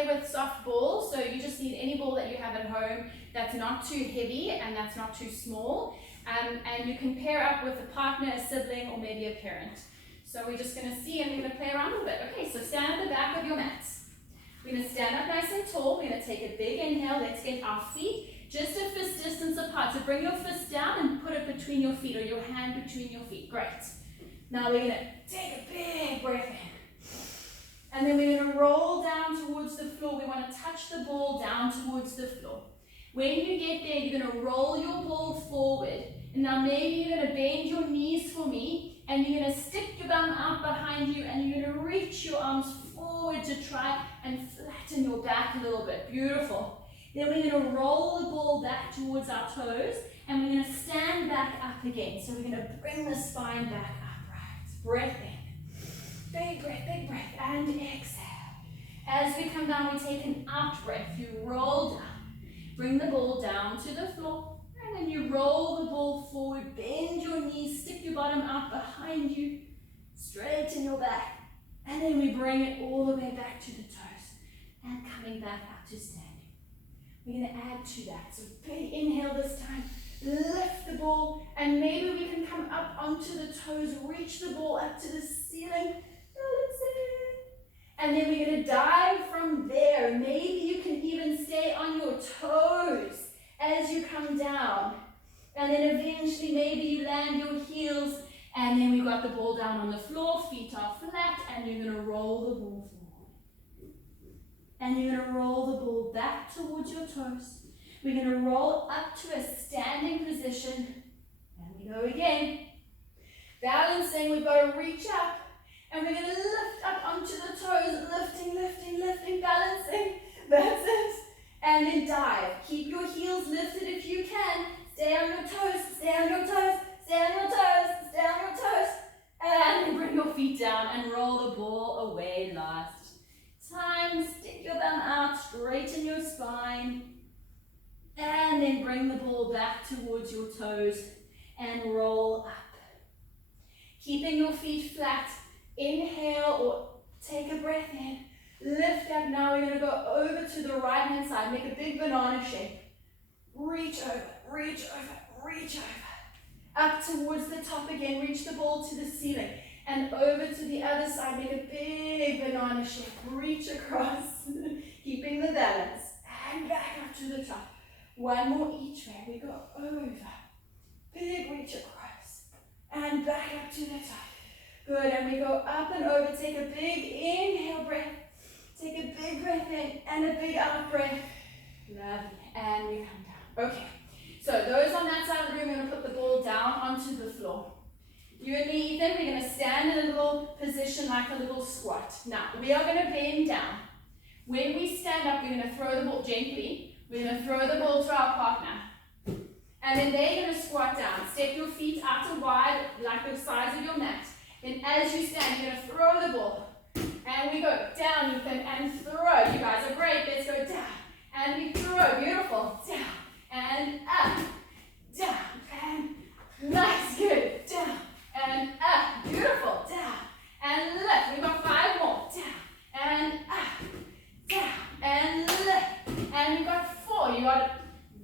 play with soft balls, so you just need any ball that you have at home that's not too heavy and that's not too small. And you can pair up with a partner, a sibling, or maybe a parent. So we're just going to see and we're going to play around a bit. Okay, so stand at the back of your mats. We're going to stand up nice and tall. We're going to take a big inhale. Let's get our feet just a fist distance apart. So bring your fist down and put it between your feet, or your hand between your feet. Great. Now we're going to take a big breath in. And then we're going to roll down towards the floor. We want to touch the ball down towards the floor. When you get there, you're going to roll your ball forward. And now maybe you're going to bend your knees for me, and you're going to stick your bum out behind you, and you're going to reach your arms forward to try and flatten your back a little bit. Beautiful. Then we're going to roll the ball back towards our toes, and we're going to stand back up again. So we're going to bring the spine back upright. Breath in. Big breath, and exhale. As we come down, we take an out breath. You roll down. Bring the ball down to the floor, and then you roll the ball forward, bend your knees, stick your bottom out behind you, straighten your back, and then we bring it all the way back to the toes, and coming back up to standing. We're going to add to that. So big inhale this time, lift the ball, and maybe we can come up onto the toes, reach the ball up to the ceiling, and then we're going to dive from there. Maybe you can even stay on your toes as you come down. And then eventually maybe you land your heels, and then we got the ball down on the floor, feet are flat, and you're going to roll the ball forward. And you're going to roll the ball back towards your toes. We're going to roll up to a standing position, and we go again. Balancing, we've got to reach up. And we're going to lift up onto the toes, lifting, balancing. That's it. And then dive. Keep your heels lifted if you can. Stay on your toes, stay on your toes, stay on your toes, stay on your toes. And then bring your feet down and roll the ball away last time. Stick your bum out, straighten your spine. And then bring the ball back towards your toes and roll up. Keeping your feet flat. Inhale or take a breath in. Lift up. Now we're going to go over to the right hand side. Make a big banana shape. Reach over, reach over, reach over. Up towards the top again. Reach the ball to the ceiling. And over to the other side. Make a big banana shape. Reach across. Keeping the balance. And back up to the top. One more each way. We go over. Big reach across. And back up to the top. Good, and we go up and over. Take a big inhale breath. Take a big breath in and a big out breath. Lovely, and we come down. Okay, so those on that side of the room, we're going to put the ball down onto the floor. You and me, Ethan, we're going to stand in a little position like a little squat. Now, we are going to bend down. When we stand up, we're going to throw the ball gently. We're going to throw the ball to our partner. And then they're going to squat down. Step your feet out and wide like the size of your mat. Then as you stand, you're going to throw the ball. And we go down, Ethan, and throw. You guys are great. Let's go down. And we throw. Beautiful. Down. And up. Down. And nice. Good. Down. And up. Beautiful. Down. And lift. We've got 5 more. Down. And up. Down. And lift. And we've got 4. You got it.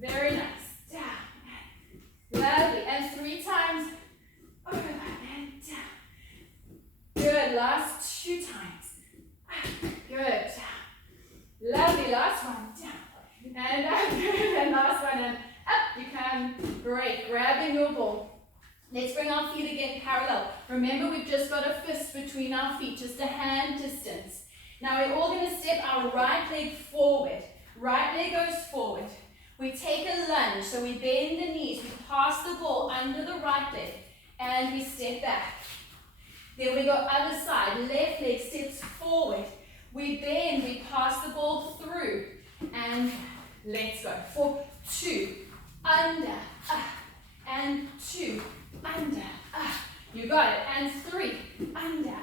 Very nice. Down. Lovely. And 3 times. Over and down. Good, last 2 times. Good. Lovely, last one. Down. And up. And last one. And up. You can. Great. Grabbing your ball. Let's bring our feet again parallel. Remember, we've just got a fist between our feet, just a hand distance. Now we're all going to step our right leg forward. Right leg goes forward. We take a lunge, so we bend the knees. We pass the ball under the right leg. And we step back. Then we go other side. Left leg steps forward. We bend, we pass the ball through. And let's go. For 2, under, up. And 2, under, up. You got it. And 3, under, up.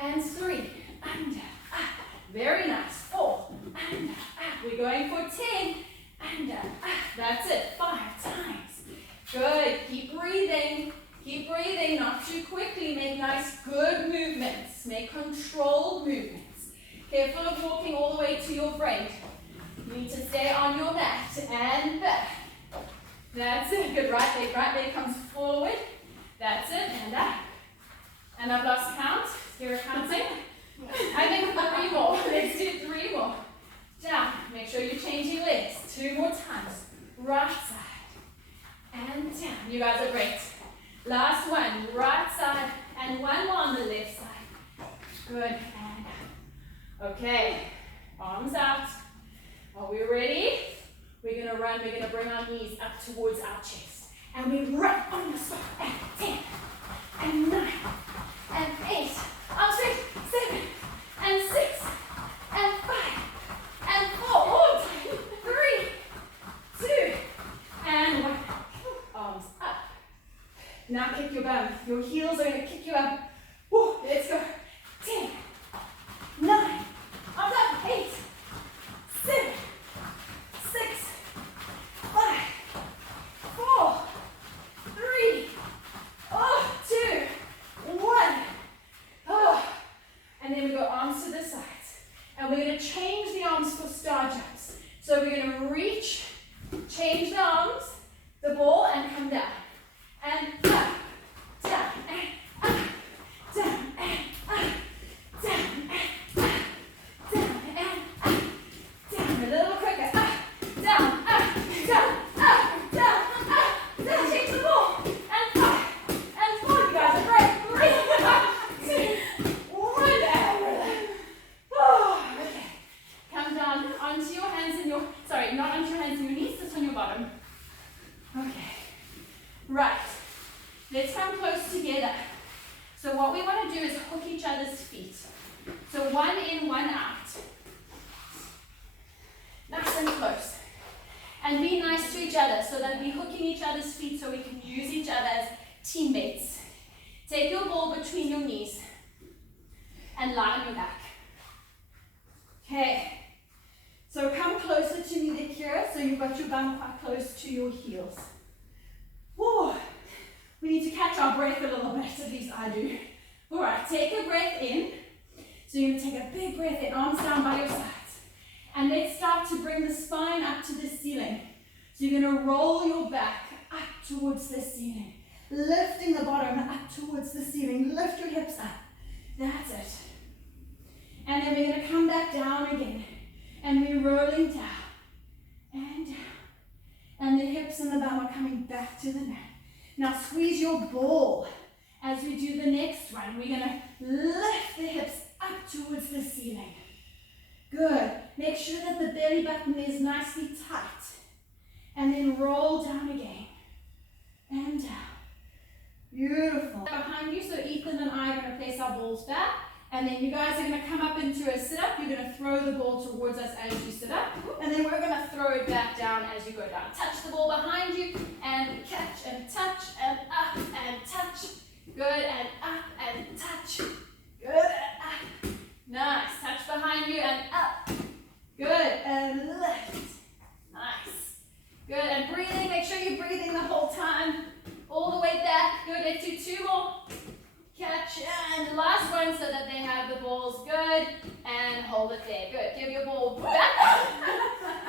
And 3, under, up. Very nice. 4, under, up. We're going for 10, under, up. That's it. 5 times. Good. Keep breathing. Keep breathing, not too quickly. Make nice, good movements. Make controlled movements. Careful of walking all the way to your friend. You need to stay on your mat and back. That's it. Good. Right leg comes forward. That's it. And back. And I've lost count. You're counting. I think 3 more. Let's do 3 more. Down. Make sure you're changing legs. 2 more times. Right side. And down. You guys are great. Last one. Right side. And 1 more on the left side. Good. And up. Okay. Arms out. Are we ready? We're going to run. We're going to bring our knees up towards our chest. And we run on the spot. And 10. And 9. And 8. Arms straight. 7. And 6. And 5. And 4. All time. 3. 2. And 1. Arms up. Now kick your bum. Your heels are going to kick you up. Woo, let's go. 10. 9. Arms up. 8. 7. 6. 5. 4. 3. 2. 1. And then we go arms to the sides. And we're going to change the arms for star jumps. So we're going to reach, change the arms, the ball, and come down. And up, down, and up, down, and up, down, and up, down, and up, down. A little quicker. Up, down, up, down, up, down, up, down. Change the ball. And 5, and 4. You guys are great. 3, 2, 1. Okay. Come down onto your hands and your, not onto your hands and your knees, just on your bottom. Okay. Right. Let's come close together. So what we want to do is hook each other's feet. So 1 in, 1 out. Nice and close. And be nice to each other so that we're hooking each other's feet so we can use each other as teammates. Take your ball between your knees and lie on your back. Okay. So come closer to me there, Kira, so you've got your bum quite close to your heels. Whoa. We need to catch our breath a little bit, at least I do. All right, take a breath in. So you're going to take a big breath in, arms down by your sides. And let's start to bring the spine up to the ceiling. So you're going to roll your back up towards the ceiling. Lifting the bottom up towards the ceiling. Lift your hips up. That's it. And then we're going to come back down again. And we're rolling down. And down. And the hips and the bum are coming back to the mat. Now squeeze your ball as we do the next one. We're going to lift the hips up towards the ceiling. Good. Make sure that the belly button is nicely tight. And then roll down again. And down. Beautiful. Behind you, so Ethan and I are going to place our balls back. And then you guys are going to come up into a sit-up. You're going to throw the ball towards us as you sit up. And then we're going to throw it back down as you go down. Touch the ball behind you and catch and touch and up and touch. Good, and up and touch. Good, and up. Nice. Touch behind you and up. Good, and lift. Nice. Good, and breathing. Make sure you're breathing the whole time. All the way back. Good, let's do 2 more. Catch, and the last one so that they have the balls. Good, and hold it there. Good, give your ball back.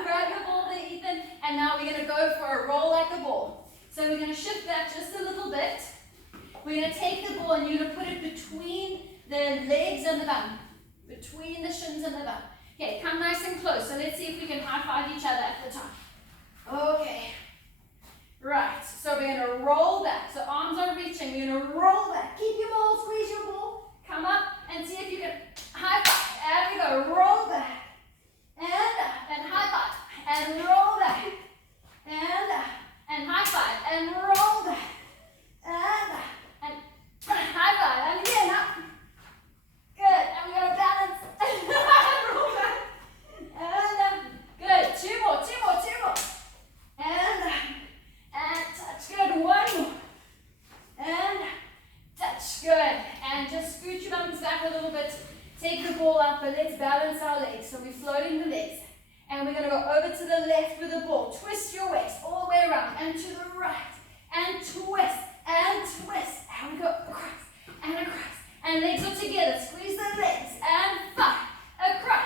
Grab your ball there, Ethan. And now we're going to go for a roll like a ball. So we're going to shift back just a little bit. We're going to take the ball and you're going to put it between the legs and the bum. Between the shins and the bum. Okay, come nice and close. So let's see if we can high-five each other at the top. Okay. Right, so we're going to roll back. So arms are reaching. We're going to roll back. Keep your ball, squeeze your ball. Come up and see if you can high five. And we go, roll back. And up, and high five. And roll back. And up, and high five. And roll back. And up, and high five. And again, up. Good, and we're going to balance. Roll back. And up. Good, 2 more, 2 more, 2 more. And up. And touch, good, 1 more. And touch, good. And just scoot your bums back a little bit. Take the ball up, but let's balance our legs. So we're floating the legs. And we're going to go over to the left with the ball. Twist your waist all the way around. And to the right. And twist. And twist. And we go across. And across. And legs are together. Squeeze the legs. And 5. Across.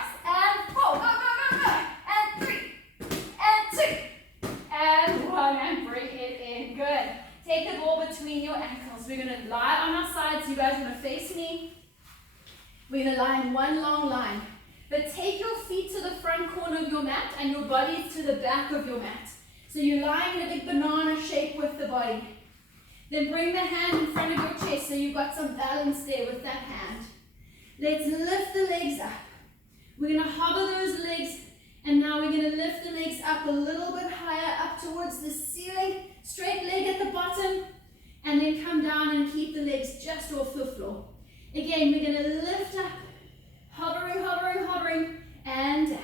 We're going to lie in one long line. But take your feet to the front corner of your mat and your body to the back of your mat. So you're lying in a big banana shape with the body. Then bring the hand in front of your chest so you've got some balance there with that hand. Let's lift the legs up. We're going to hover those legs, and now we're going to lift the legs up a little bit higher, up towards the ceiling. Straight leg at the bottom, and then come down and keep the legs just off the floor. Again, we're going to lift up, hovering, hovering, hovering, and down.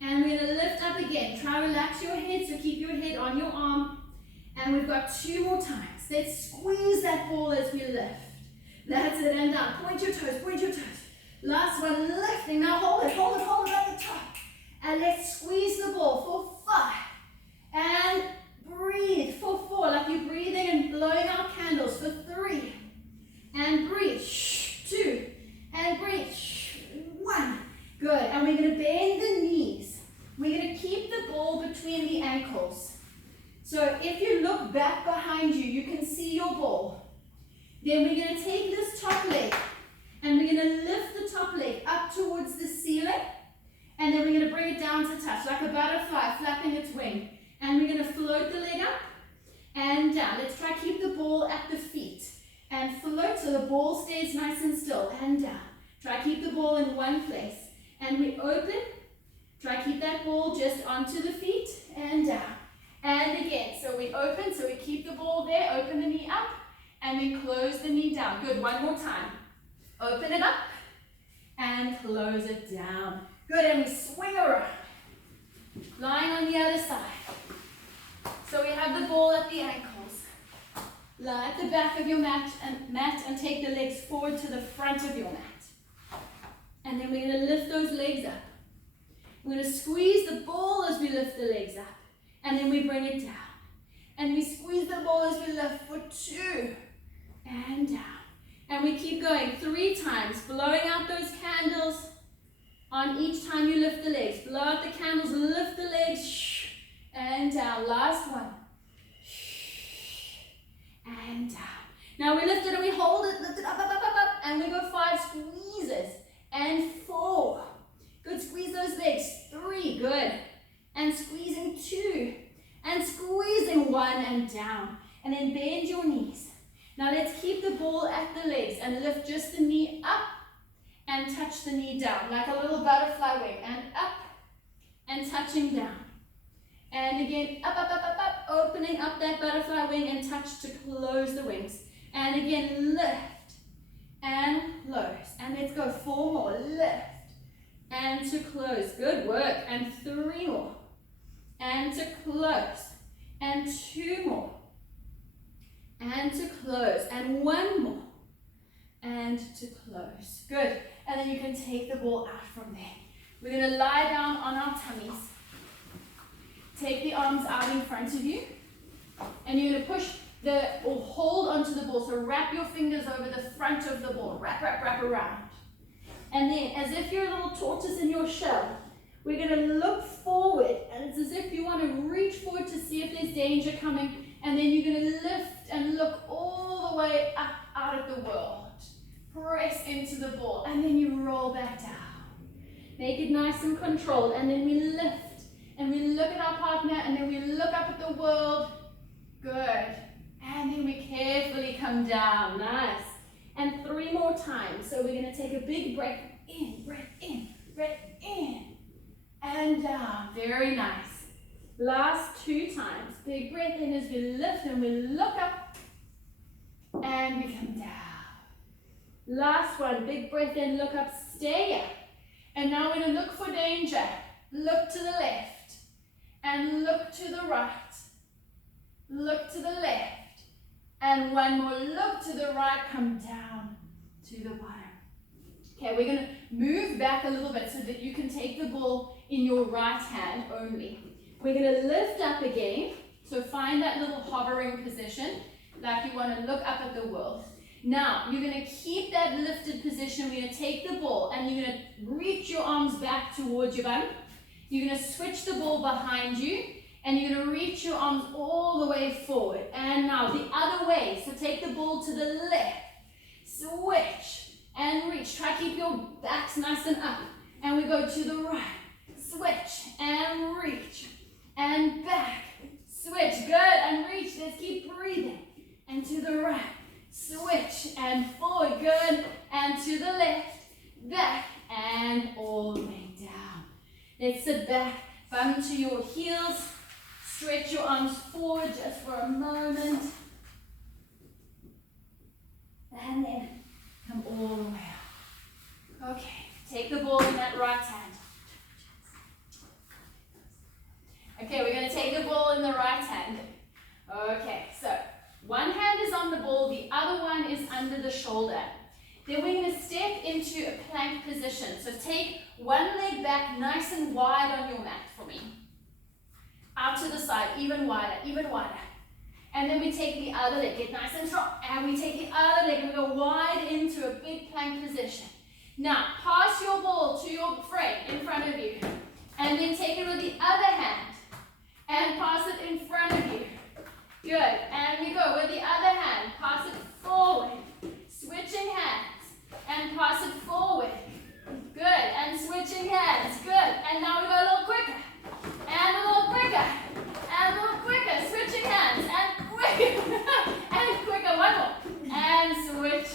And we're going to lift up again. Try to relax your head, so keep your head on your arm. And we've got 2 more times. Let's squeeze that ball as we lift. That's it, and down. Point your toes, point your toes. Last one, lifting. Now hold it, hold it, hold it at the top. And let's squeeze the ball for 5. And breathe for 4, like you're breathing and blowing out candles for 3. And breathe, 2. And breathe, 1. Good, and we're going to bend the knees. We're going to keep the ball between the ankles. So if you look back behind you, you can see your ball. Then we're going to take this top leg, and we're going to lift the top leg up towards the ceiling, and then we're going to bring it down to touch, like a butterfly flapping its wing. And we're going to float the leg up and down. Let's try to keep the ball at the feet and float so the ball stays nice and still, and down. Try to keep the ball in one place. And we open. Try to keep that ball just onto the feet and down. And again, so we open, so we keep the ball there, open the knee up, and then close the knee down. Good, one more time. Open it up and close it down. Good, and we swing around. Lying on the other side. So we have the ball at the ankles. Lie at the back of your mat and take the legs forward to the front of your mat. And then we're going to lift those legs up. We're going to squeeze the ball as we lift the legs up. And then we bring it down. And we squeeze the ball as we lift for 2. And down. And we keep going 3 times, blowing out those candles on each time you lift the legs. Blow out the candles, lift the legs, and down. Last one. And down. Now we lift it and we hold it, lift it up, up, up, up, up, and we go 5 squeezes. And 4. Good, squeeze those legs. 3, good. And squeezing 2. And squeezing 1 and down. And then bend your knees. Now let's keep the ball at the legs and lift just the knee up and touch the knee down, like a little butterfly wing. And up and touching down. And again, up, up, up, up, up, opening up that butterfly wing and touch to close the wings. And again, lift and close. And let's go 4 more. Lift and to close. Good work. And 3 more. And to close. And 2 more. And to close. And 1 more. And to close. Good. And then you can take the ball out from there. We're going to lie down on our tummies. Take the arms out in front of you. And you're going to push or hold onto the ball. So wrap your fingers over the front of the ball. Wrap, wrap, wrap around. And then, as if you're a little tortoise in your shell, we're going to look forward. And it's as if you want to reach forward to see if there's danger coming. And then you're going to lift and look all the way up out of the world. Press into the ball. And then you roll back down. Make it nice and controlled. And then we lift. And we look at our partner. And then we look up at the world. Good. And then we carefully come down. Nice. And 3 more times. So we're going to take a big breath in, breath in, and down. Very nice. Last 2 times. Big breath in as we lift and we look up and we come down. Last one. Big breath in, look up, stay up. And now we're going to look for danger. Look to the left and look to the right. Look to the left. And 1 more, look to the right, come down to the bottom. Okay, we're going to move back a little bit so that you can take the ball in your right hand only. We're going to lift up again. So find that little hovering position, like you want to look up at the world. Now, you're going to keep that lifted position. We're going to take the ball and you're going to reach your arms back towards your bum. You're going to switch the ball behind you. And you're going to reach your arms all the way forward. And now the other way. So take the ball to the left. Switch. and reach. Try to keep your backs nice and up. And we go to the right. Switch and reach. And back. Switch. Good. And reach. Let's keep breathing. And to the right. Switch and forward. Good. And to the left. Back. And all the way down. Let's sit back. Bum to your heels. Stretch your arms forward just for a moment. And then come all the way up. Okay, take the ball in that right hand. Okay, we're going to take the ball in the right hand. Okay, so one hand is on the ball, the other one is under the shoulder. Then we're going to step into a plank position. So take one leg back nice and wide on your mat for me. Out to the side, even wider, even wider. And then we take the other leg, get nice and strong. And we take the other leg and we go wide into a big plank position. Now, pass your ball to your friend in front of you. And then take it with the other hand. And pass it in front of you. Good. And we go with the other hand. Pass it forward. Switching hands. And pass it forward. Good. And switching hands. Good. And now we go a little quicker. And a little quicker. And a little quicker. Switching hands. And quicker. And quicker. One more. And switch.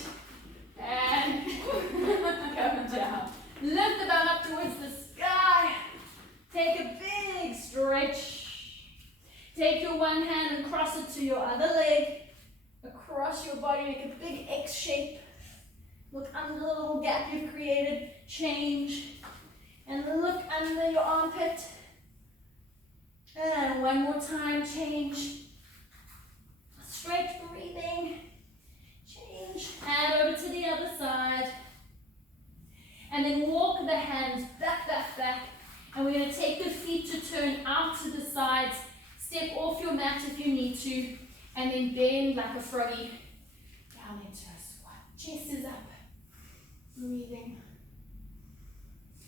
And come down. Lift the bum up towards the sky. Take a big stretch. Take your one hand and cross it to your other leg. Across your body. Make a big X shape. Look under the little gap you've created. Change. And look under your armpit. And one more time, change. Stretch, breathing. Change. And over to the other side. And then walk the hands back, back, back. And we're going to take the feet to turn out to the sides. Step off your mat if you need to. And then bend like a froggy down into a squat. Chest is up. Breathing.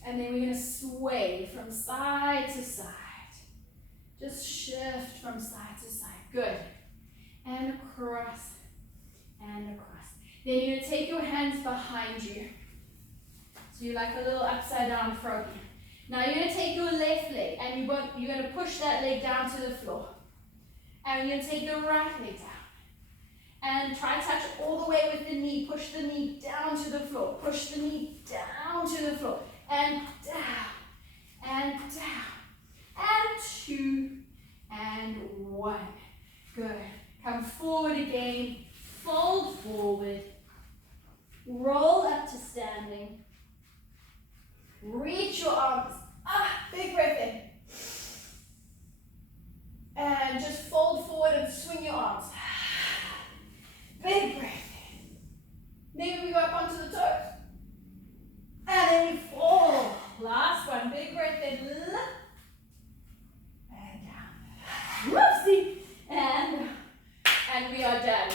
And then we're going to sway from side to side. Just shift from side to side. Good. And across. And across. Then you're going to take your hands behind you. So you're like a little upside down froggy. Now you're going to take your left leg and you're going to push that leg down to the floor. And you're going to take your right leg down. And try to touch all the way with the knee. Push the knee down to the floor. Push the knee down to the floor. And down. And down. And 2. And 1. Good. Come forward again. Fold forward. Roll up to standing. Reach your arms. Big breath in. And just fold forward and swing your arms.